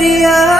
video.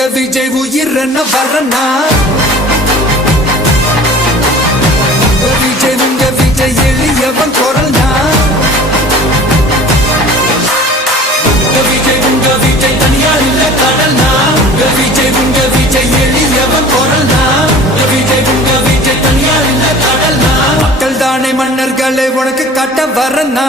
எங்க விஜய் உயிரன வரனா விஜய் உங்க விஜய் எளியவன் குரல்னா? விஜய் உங்க விஜய் தனியா இல்ல கடல்னா? விஜய் உங்க விஜய் எளியவன் குரல்னா? விஜய் உங்க விஜய் தனியா இல்ல கடல்னா? மக்கள் தானே மன்னர்களை உனக்கு கட்ட வரனா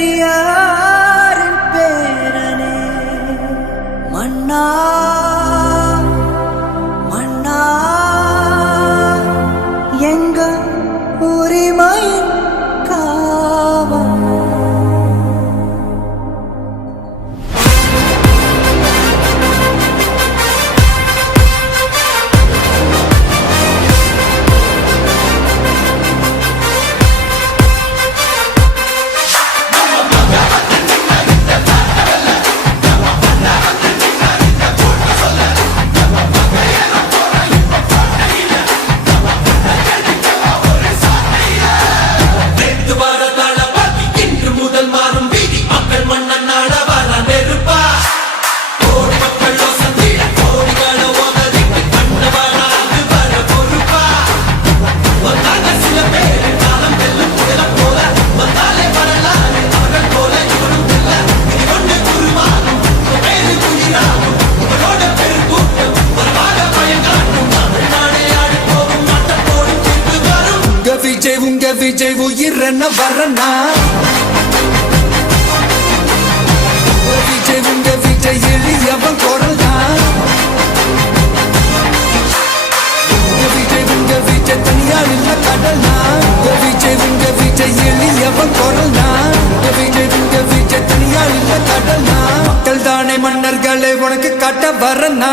yeah விஜய் உயிர் என்ன வரனா விஜய் உங்க விஜய் எளியவன் குரல் தான் விஜய் உங்க விஜய் தனியா இல்ல கடல் தான் விஜய் உங்க விஜய் எளியவன் குரல் தான் விஜய் உங்க விஜய் தனியா இல்ல கடல் தான் மக்கள் தானே மன்னர்களை உனக்கு கட்ட வரனா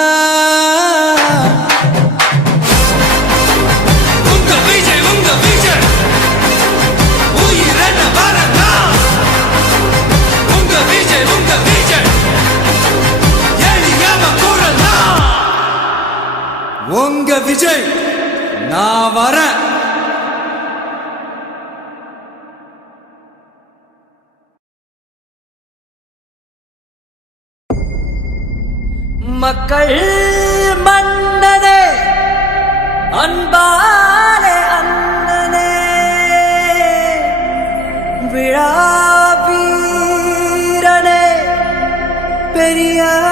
மக்கள் மன்னனே அன்பாலே அண்ணனே. விழா வீரனே பெரியார்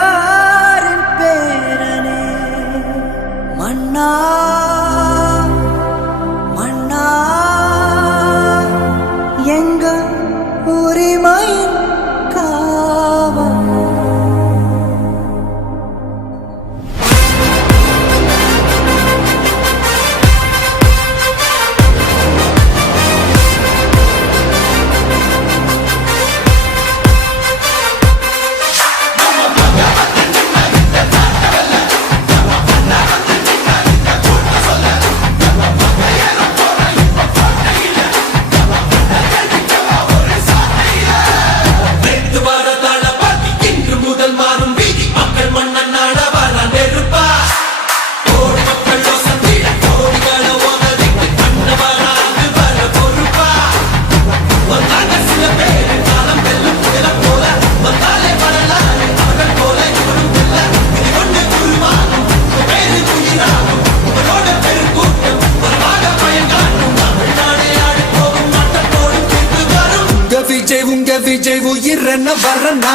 விஜய் உங்க வரனா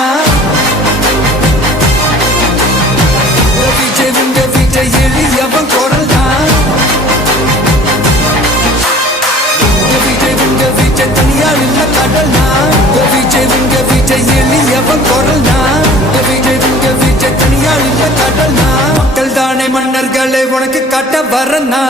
விஜய் உங்க விஜய் எளியவன் குரல் தான் விஜய் உங்க விஜய் தனியார் இல்ல கடல் தான் விஜய் உங்க விஜய் எளியவன் குரல் தான் விஜய் உங்க விஜய் தனியார் இல்ல கடல் தான் மக்கள் தானே மன்னர்களை உனக்கு கட்ட வரனா?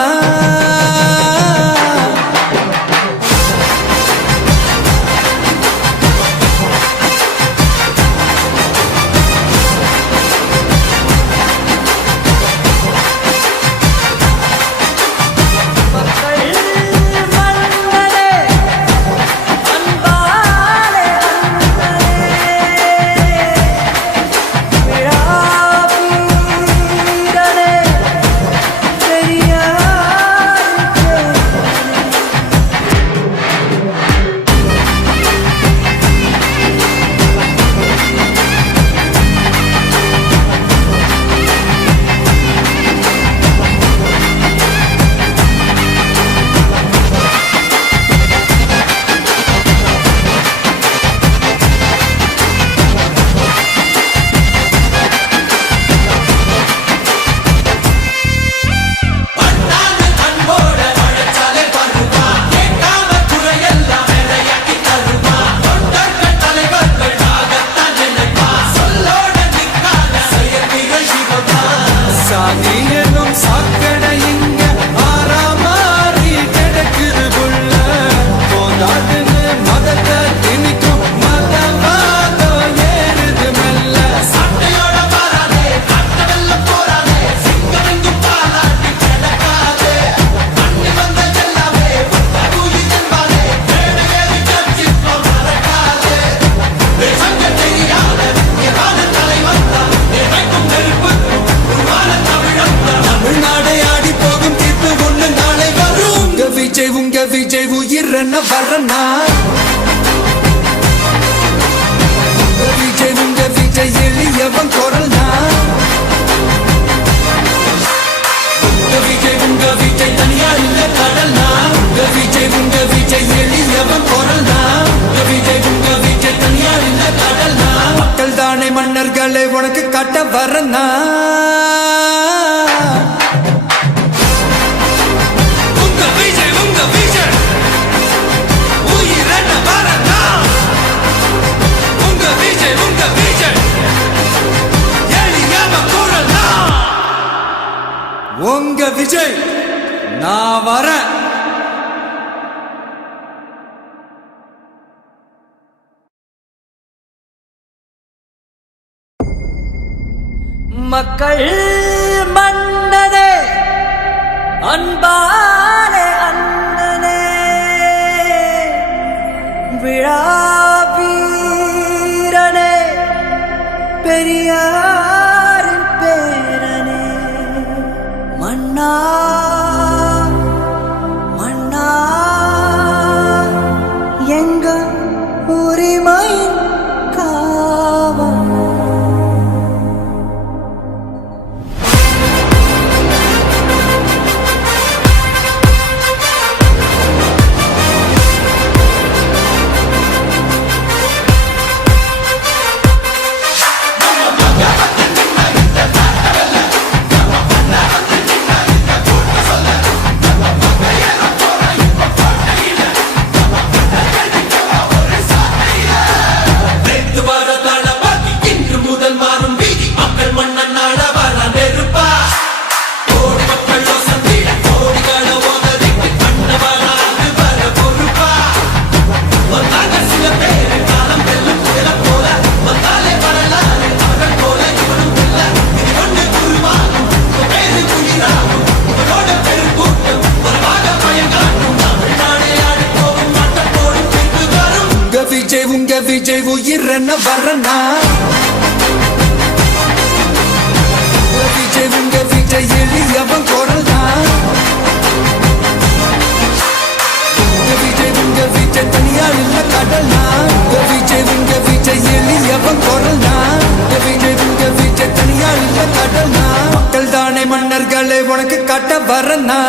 வர்றேன்னா வர்றேன்னா. விஜய் இந்த விஜய் எளியவன் குரல்னா. விஜய் உங்க விஜய் தனியா இல்ல கடல்னா. விஜய் உங்க விஜய் எளியவன் குரல்னா. விஜய் உங்க விஜய் தனியா இல்ல கடல்னா. மக்கள் தானே மன்னர்களை உனக்கு கட்ட வரனா அங்க விஜய் நான் வரேன் மக்கள் வரன வரனா விஜய் உங்க விஜய் எளியவன் குரல் தான் விஜய் உங்க விஜய் தனியா இல்ல கடல் தான் விஜய் உங்க விஜய் எளியவன் குரல் தான் விஜய் உங்க விஜய் தனியா இல்ல கடல் தான் மக்கள் தானே மன்னர்களே உனக்கு கட்ட வரனா